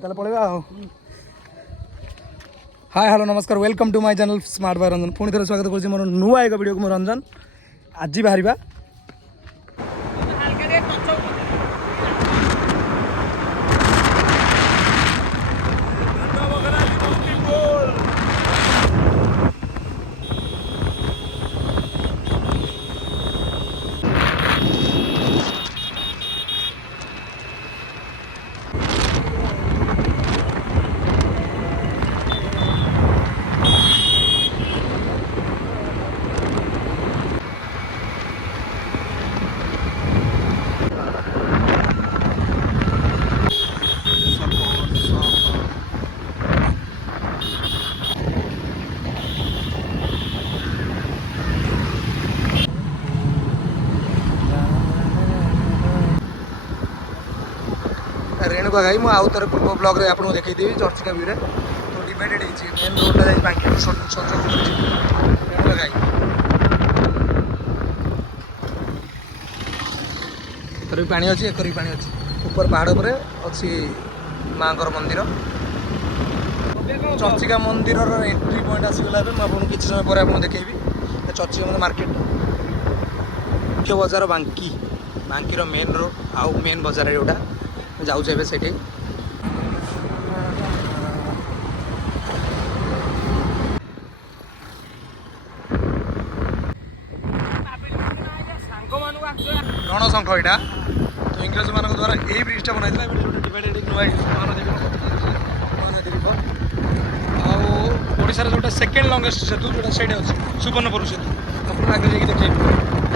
चल पड़ेगा hi hello नमस्कार welcome to my channel smart by Ranjan पुणी थे स्वागत कर मोर नुआ एक वीडियो को मोर रंजन आज बाहर रेणुका घाई मुझे आउ तर पूर्व ब्लॉग रे आपको देखी चर्चिका व्यू तो डिवाइडेड मेन रोड जाए बांकी रेणुका घाई तर भी पानी अच्छी एक भी पानी अच्छी ऊपर पहाड़ पर अच्छी माँ मंदिर चर्चिका मंदिर एंट्री पॉइंट आसीगला मुझे किसी समय पर आपको देखी चर्चिका मार्केट मुख्य बजार बांकी बांकीर मेन रोड आउ मेन बजार जोटा जाऊँ से रणशंख यहाँ तो इंग्रज मान द्वारा यही ब्रिजटा बनाई आशार जो सेकेंड लंगेस्ट सेतु जो से सुवर्णपुर सेतु आप आगे जाकि देखे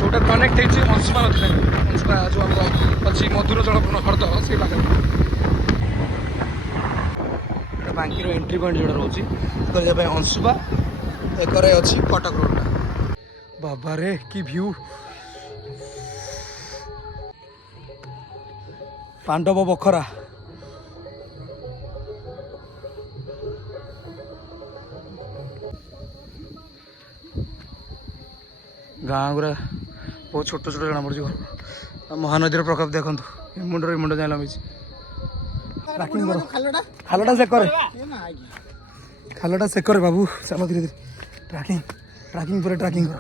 जोटा कनेक्ट होती अंशुमा नदी अंशुमा जो आम अच्छी मधुर जलपूर्ण हृद से पाखे बांकीर एंट्री पॉइंट जोटा रोचे अंशुमा एक अच्छी कटक रोडटा बाबा रे कि व्यू पांडव बखरा गाँ गुरा बहुत छोट छोट जना पड़ महानदी प्रकोप देखो मुंडर मुंड जाए लंबी खालटा से करे बाबू चलो धीरे धीरे ट्रैकिंग ट्रैकिंग पर ट्रैकिंग कर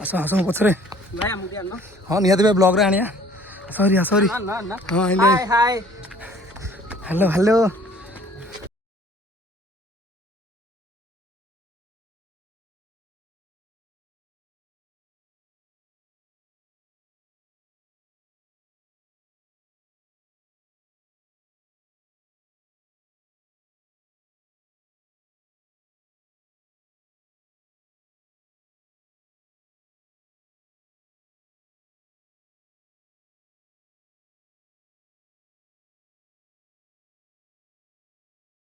आस आस पछरे हाँ निहती ब्लॉग रे आनिया सॉरी सॉरी हाँ हेलो हेलो